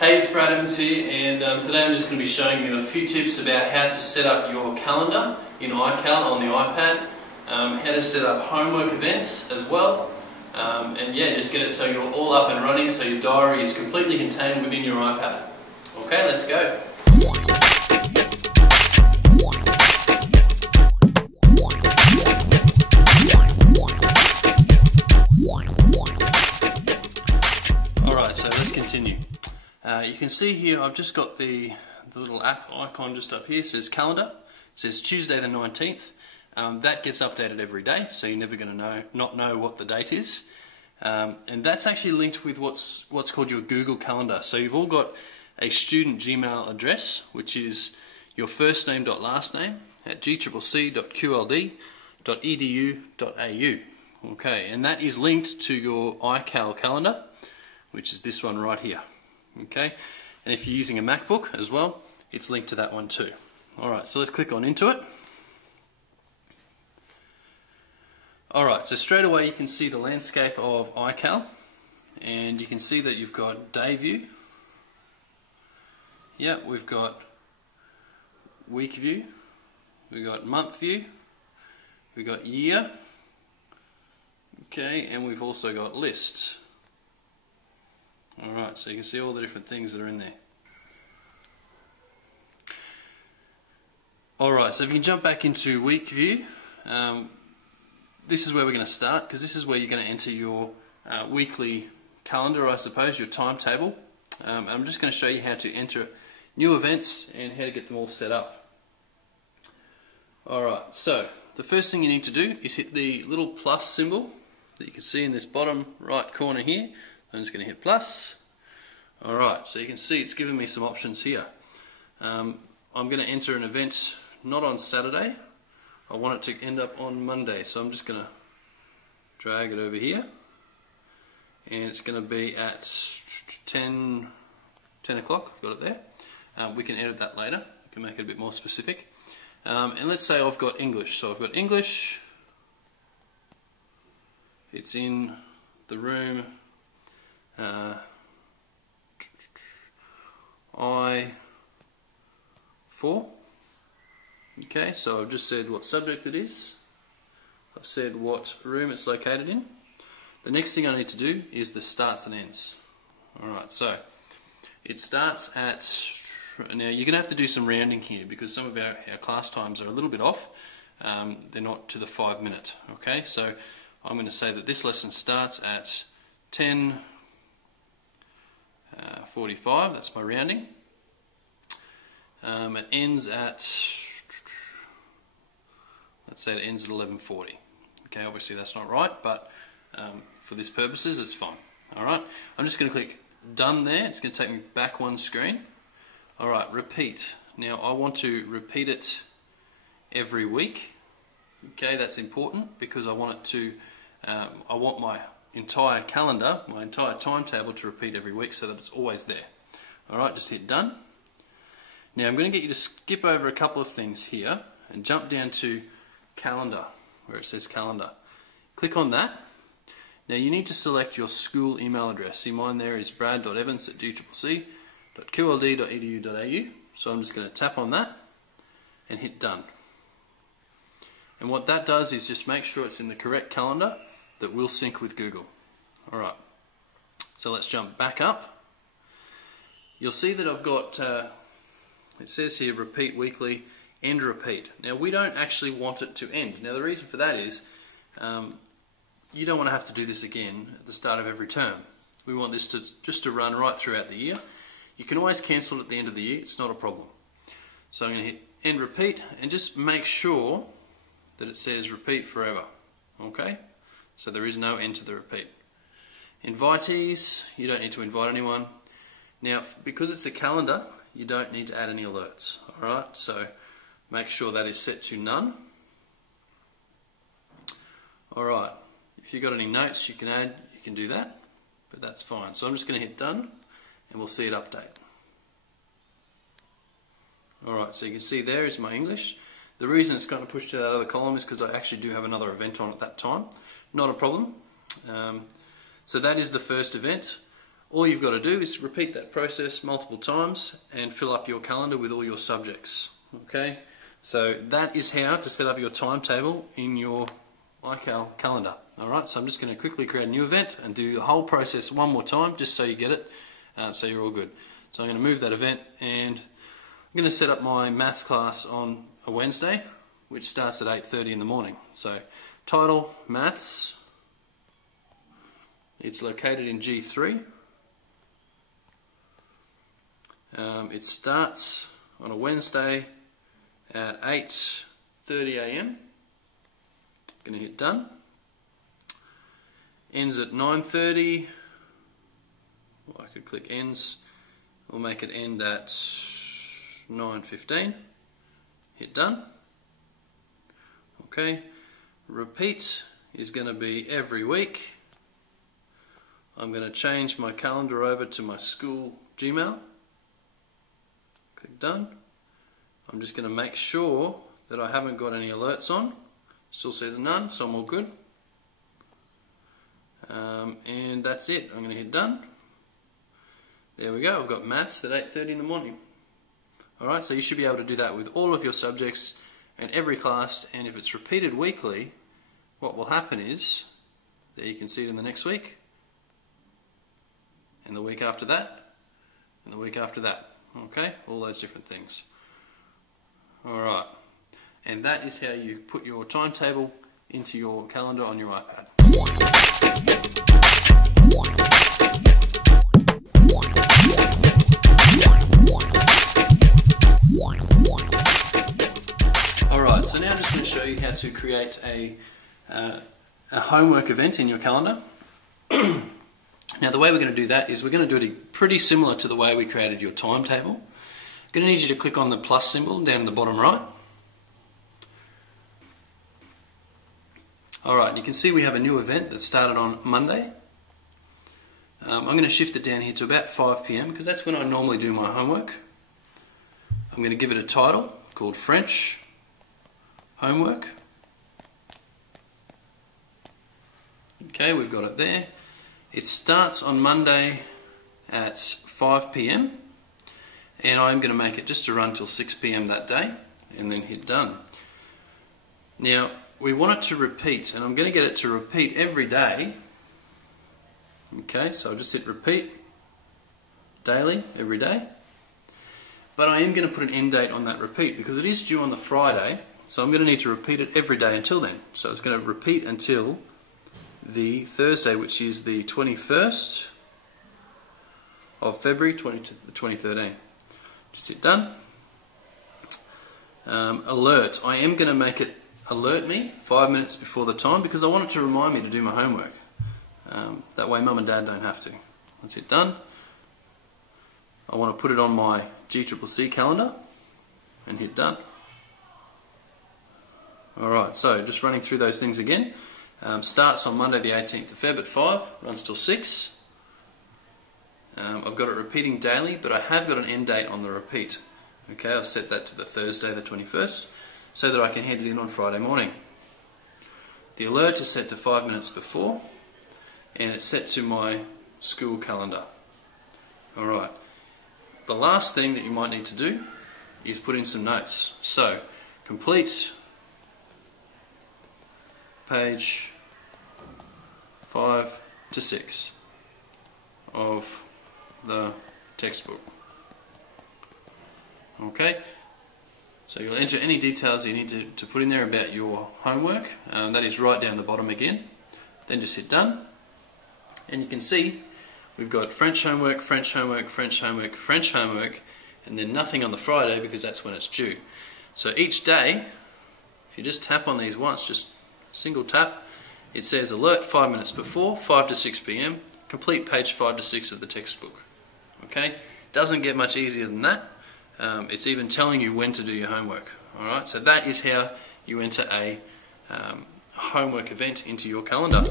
Hey, it's Brad Evans here, and today I'm just going to be showing you a few tips about how to set up your calendar in iCal on the iPad, how to set up homework events as well, and yeah, just get it so you're all up and running, so your diary is completely contained within your iPad. Okay, let's go. Alright, so let's continue. You can see here I've just got the little app icon just up here. It says calendar. It says Tuesday the 19th. That gets updated every day, so you're never going to not know what the date is. And that's actually linked with what's called your Google Calendar. So you've all got a student Gmail address, which is your first name dot last name at gccc.qld.edu.au. Okay, and that is linked to your iCal calendar, which is this one right here. Okay, and if you're using a MacBook as well, it's linked to that one too. Alright, so let's click on into it. Alright, so straight away you can see the landscape of iCal, and you can see that you've got day view. Yeah, we've got week view, we've got month view, we've got year, okay, and we've also got list. Alright, so you can see all the different things that are in there. Alright, so if you can jump back into week view, this is where we're going to start, because this is where you're going to enter your weekly calendar, I suppose, your timetable. I'm just going to show you how to enter new events and how to get them all set up. Alright, so the first thing you need to do is hit the little plus symbol that you can see in this bottom right corner here. I'm just going to hit plus. Alright, so you can see it's given me some options here. I'm going to enter an event not on Saturday. I want it to end up on Monday, so I'm just going to drag it over here. And it's going to be at 10 o'clock, I've got it there. We can edit that later, we can make it a bit more specific. And let's say I've got English. So I've got English, it's in the room I4. Okay, so I've just said what subject it is. I've said what room it's located in. The next thing I need to do is the starts and ends. Alright, so it starts at, now you're going to have to do some rounding here because some of our class times are a little bit off. They're not to the 5 minute. Okay, so I'm going to say that this lesson starts at 10:45, that's my rounding. It ends at, let's say it ends at 11:40. Okay, obviously that's not right, but for this purposes it's fine. Alright, I'm just going to click done there. It's going to take me back one screen. Alright, repeat. Now I want to repeat it every week. Okay, that's important because I want it to, I want my entire calendar, my entire timetable to repeat every week so that it's always there. Alright, just hit done. Now I'm going to get you to skip over a couple of things here and jump down to calendar, where it says calendar. Click on that. Now you need to select your school email address. See, mine there is brad.evans@gccc.qld.edu.au. So I'm just going to tap on that and hit done. And what that does is just make sure it's in the correct calendar that will sync with Google. Alright, so let's jump back up. You'll see that I've got, it says here repeat weekly, end repeat. Now we don't actually want it to end. Now the reason for that is you don't want to have to do this again at the start of every term. We want this to just to run right throughout the year. You can always cancel it at the end of the year, it's not a problem. So I'm going to hit end repeat and just make sure that it says repeat forever. Okay? So there is no end to the repeat. Invitees, you don't need to invite anyone. Now, because it's a calendar, you don't need to add any alerts. Alright, so make sure that is set to none. Alright, if you've got any notes you can add, you can do that, but that's fine. So I'm just going to hit done and we'll see it update. Alright, so you can see there is my English. The reason it's going to push to that other column is because I actually do have another event on at that time. Not a problem. So that is the first event. All you've got to do is repeat that process multiple times and fill up your calendar with all your subjects. Okay, so that is how to set up your timetable in your iCal calendar. Alright, so I'm just going to quickly create a new event and do the whole process one more time just so you get it, so you're all good. So I'm going to move that event and I'm going to set up my maths class on a Wednesday, which starts at 8:30 in the morning. So title, maths, it's located in G3. It starts on a Wednesday at 8:30 AM. Going to hit done. Ends at 9:30. Well, I could click ends. We'll make it end at 9:15. Hit done. Okay. Repeat is going to be every week. I'm going to change my calendar over to my school Gmail. Click done. I'm just going to make sure that I haven't got any alerts on. Still says none, so I'm all good. And that's it. I'm going to hit done. There we go. I've got maths at 8:30 in the morning. Alright, so you should be able to do that with all of your subjects and every class, and if it's repeated weekly, what will happen is that you can see it in the next week, and the week after that, and the week after that. Okay, all those different things. Alright, and that is how you put your timetable into your calendar on your iPad. Alright, so now I'm just going to show you how to create a homework event in your calendar. Now the way we're going to do that is we're going to do it pretty similar to the way we created your timetable. I'm going to need you to click on the plus symbol down in the bottom right. Alright, you can see we have a new event that started on Monday. I'm going to shift it down here to about 5 PM because that's when I normally do my homework. I'm going to give it a title called French Homework. Okay, we've got it there. It starts on Monday at 5 PM and I'm going to make it just to run till 6 PM that day and then hit done. Now we want it to repeat, and I'm going to get it to repeat every day. Okay, so I'll just hit repeat daily, every day. But I am going to put an end date on that repeat because it is due on the Friday, so I'm going to need to repeat it every day until then. So it's going to repeat until the Thursday, which is the 21st of February 2013. Just hit done. Alert. I am going to make it alert me 5 minutes before the time because I want it to remind me to do my homework. That way Mum and Dad don't have to. Once hit done, I want to put it on my GCCC calendar and hit done. Alright, so just running through those things again. Starts on Monday the 18th of Feb at 5, runs till 6. I've got it repeating daily, but I have got an end date on the repeat. Okay, I'll set that to the Thursday the 21st so that I can hand it in on Friday morning. The alert is set to 5 minutes before and it's set to my school calendar. Alright, the last thing that you might need to do is put in some notes. So, complete page 5 to 6 of the textbook. Okay, so you'll enter any details you need to put in there about your homework. That is right down the bottom again. Then just hit done. And you can see we've got French homework, French homework, French homework, French homework, and then nothing on the Friday because that's when it's due. So each day, if you just tap on these once, just single tap, it says alert 5 minutes before, 5 to 6 PM, complete page 5 to 6 of the textbook. Okay, doesn't get much easier than that. It's even telling you when to do your homework. Alright, so that is how you enter a homework event into your calendar.